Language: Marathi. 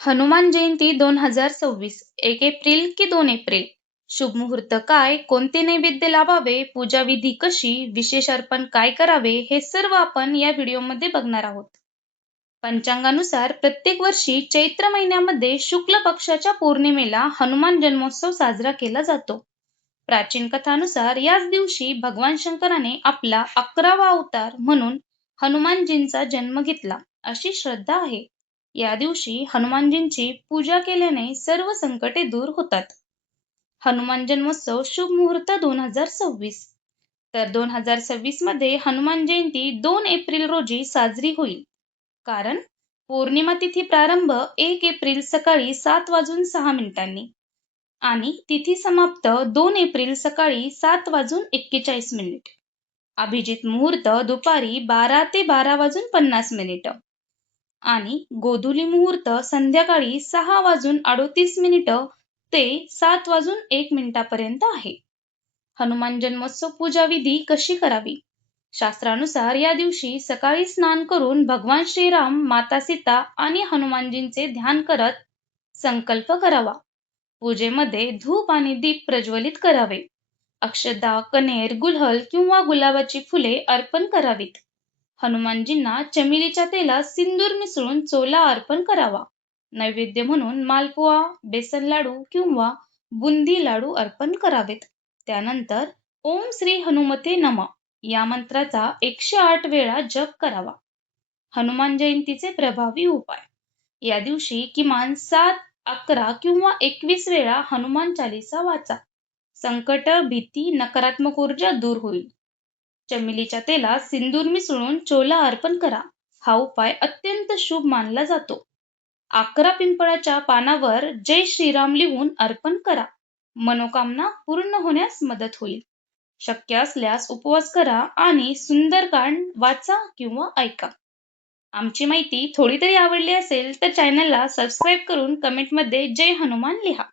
हनुमान जयंती 2026 1 एप्रिल की 2 एप्रिल? शुभ मुहूर्त काय? कोणते नैवेद्य लावावे? पूजा विधी कशी? विशेष अर्पण काय करावे? हे सर्व आपण या व्हिडिओमध्ये बघणार आहोत. पंचांगानुसार प्रत्येक वर्षी चैत्र महिन्यामध्ये शुक्ल पक्षाच्या पौर्णिमेला हनुमान जन्मोत्सव साजरा केला जातो. प्राचीन कथानुसार याच दिवशी भगवान शंकराने आपला 11वा अवतार म्हणून हनुमानजींचा जन्म घेतला, अशी श्रद्धा आहे. या दिवशी हनुमानजींची पूजा केल्याने सर्व संकटे दूर होतात. हनुमान जन्मोत्सव शुभ मुहूर्त 2026. तर 2026 मध्ये हनुमान जयंती 2 एप्रिल रोजी साजरी होईल. कारण पौर्णिमा तिथी प्रारंभ 1 एप्रिल सकाळी 7:06 आणि तिथी समाप्त 2 एप्रिल सकाळी 7:41. अभिजित मुहूर्त दुपारी 12 ते 12:50 आणि गोधूली मुहूर्त संध्याकाळी 6:38 ते 7:01 पर्यंत आहे. हनुमान जन्मोत्सव पूजा विधी कशी करावी? शास्त्रानुसार या दिवशी सकाळी स्नान करून भगवान श्रीराम, माता सीता आणि हनुमानजींचे ध्यान करत संकल्प करावा. पूजेमध्ये धूप आणि दीप प्रज्वलित करावे. अक्षता, कण्हेर, गुलहल किंवा गुलाबाची फुले अर्पण करावीत. हनुमानजींना चमेलीच्या तेलात सिंदूर मिसळून चोला अर्पण करावा. नैवेद्य म्हणून मालपुआ, बेसन लाडू किंवा बुंदी लाडू अर्पण करावेत. त्यानंतर ओम श्री हनुमते नमः या मंत्राचा 108 वेळा जप करावा. हनुमान जयंतीचे प्रभावी उपाय. या दिवशी किमान 7, 11 किंवा 21 वेळा हनुमान चालीसा वाचा. संकट, भीती, नकारात्मक ऊर्जा दूर होईल. चमेलीच्या तेलात सिंदूर मिसळून चोला अर्पण करा. हा उपाय अत्यंत शुभ मानला जातो. 11 पिंपळाच्या पानावर जय श्रीराम लिहून अर्पण करा. मनोकामना पूर्ण होण्यास मदत होईल. शक्य असल्यास उपवास करा आणि सुंदरकांड वाचा किंवा ऐका. आमची माहिती थोडी तरी आवडली असेल तर चॅनलला सबस्क्राईब करून कमेंटमध्ये जय हनुमान लिहा.